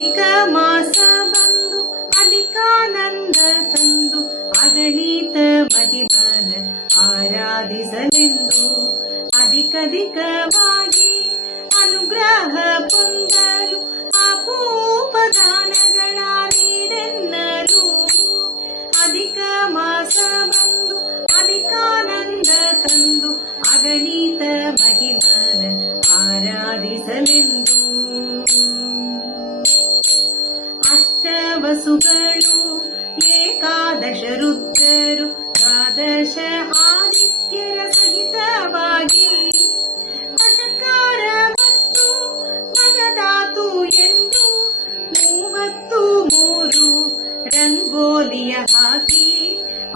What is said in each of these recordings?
ಅಧಿಕ ಮಾಸ ಬಂದು ಅಧಿಕಾನಂದ ತಂದು ಅಗಣಿತ ಮಹಿಮನ ಆರಾಧಿಸಲೆಂದು ಅಧಿಕವಾಗಿ ಅನುಗ್ರಹ ಹೊಂದಲು ಅಪೋಪದಾನಗಳ ನೀಡೆನ್ನಲು ಅಧಿಕ ಮಾಸ ಬಂದು ಅಧಿಕಾನಂದ ತಂದು ಅಗಣಿತ ಮಹಿಮನ ಆರಾಧಿಸಲೆಂದು ಅಷ್ಟವಸುಗಳು ಏಕಾದಶ ರುದ್ರರು ದ್ವಾದಶ ಆದಿತ್ಯರ ಸಹಿತವಾಗಿ ವಶಕಾರ ಮತ್ತು ಮಗದಾತು ಎಂದು 33 ರಂಗೋಲಿಯ ಹಾಕಿ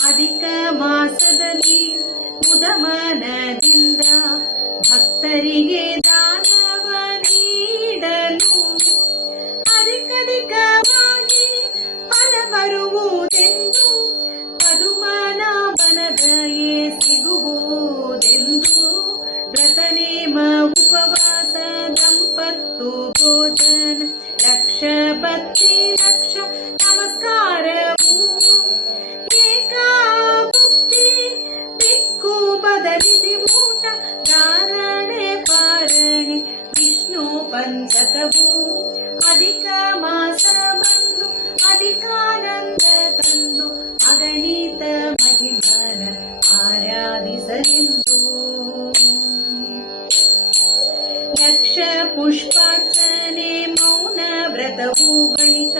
ಅಧಿಕ ಮಾಸದಲ್ಲಿ ಮುದಮನದಿಂದ ಭಕ್ತರಿಗೆ ದಾನವ ನೀಡಲು ಅಧಿಕವಾಗಿ ಫಲ ಬರುವುದೆಂದು ಪದುಮನಾಭನ ದಯೆ ಸಿಗುವುದೆಂದು ವ್ರತನೇಮ ಉಪವಾಸ ದಂಪತ್ತು ಭೋಜನ ಲಕ್ಷ ಭಕ್ತಿ ಲಕ್ಷ ನಮಸ್ಕಾರವು ಏಕಾಭುಕ್ತಿ ದಿಕ್ಕು ಬದಲಿಸಿ ಊಟ ಧಾರಣೆ ಪಾರಣೆ ವಿಷ್ಣು ಪಂಚಕವು ಅಧಿಕ ಮಾಸ ಬಂದು ಅಧಿಕಾನಂದ ತಂದು ಅಗಣಿತ ಮಹಿಮನ ಆರಾಧಿಸಲೆಂದು ಲಕ್ಷ ಪುಷ್ಪಾರ್ಚನೆ ಮೌನ ವ್ರತವು ಬಳಿಕ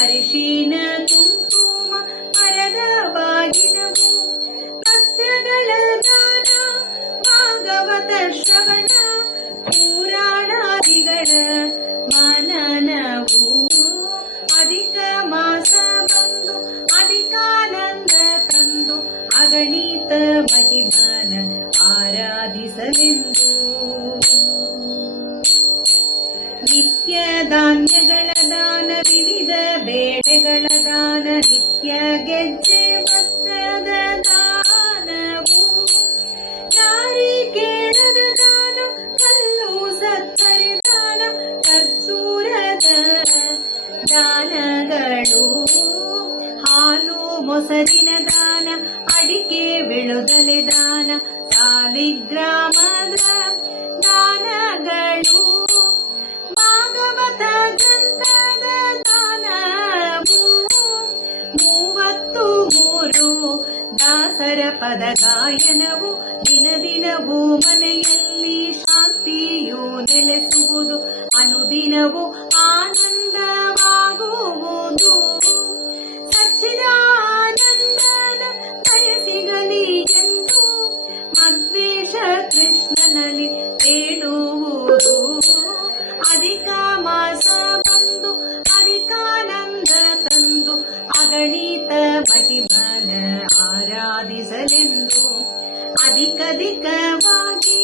ಅರಿಶಿನ ಕುಂಕುಮ ಮರದ ಬಾಗಿನವು ವಸ್ತ್ರಗಳ ದಾನ ಭಾಗವತ ಶ್ರವಣ ಪುರಾಣಾದಿಗಳ ಮನನವು ಅಧಿಕ ಮಾಸ ಬಂದು ಅಧಿಕಾನಂದ ತಂದು ಅಗಣಿತ ಮಹಿಮನ ಆರಾಧಿಸಲೆಂದು ನಿತ್ಯ ಧಾನ್ಯಗಳ ದಾನ ವಿವಿಧ ಬೇಳೆಗಳ ದಾನ ನಿತ್ಯ ಗೆಜ್ಜೆ ವಸ್ತ್ರದ ದಾನವು ನಾರಿಕೇಳದ ದಾನ ಕಲ್ಲು ಸಕ್ಕರೆ ದಾನ ಕರ್ಜೂರದ ದಾನಗಳು ಹಾಲು ಮೊಸರಿನ ದಾನ ಅಡಿಕೆ ಬೆಳುದಲೆ ದಾನ ಸಾಲಿಗ್ರಾಮದ ದಾನಗಳು ಭಾಗವತ ಗ್ರಂಥದ ದಾನವು 33 ದಾಸರ ಪದ ಗಾಯನವು ದಿನದಿನವೂ ಮನೆಯಲ್ಲಿ ಶಾಂತಿಯು ನೆಲೆಸುವುದು ಅನುದಿನವೂ ಆನಂದವಾಗುವುದು ಸಚ್ಚಿದಾನಂದನ ದಯ ಸಿಗಲಿ ಎಂದು ಮಧ್ವೇಶ ಕೃಷ್ಣನಲ್ಲಿ ಬೇಡುವುದು ಅಧಿಕ ಮಾಸ ಬಂದು ಅಧಿಕಾನಂದ ತಂದು ಅಗಣಿತ ಮಹಿಮನ ಆರಾಧಿಸಲೆಂದು ಅಧಿಕವಾಗಿ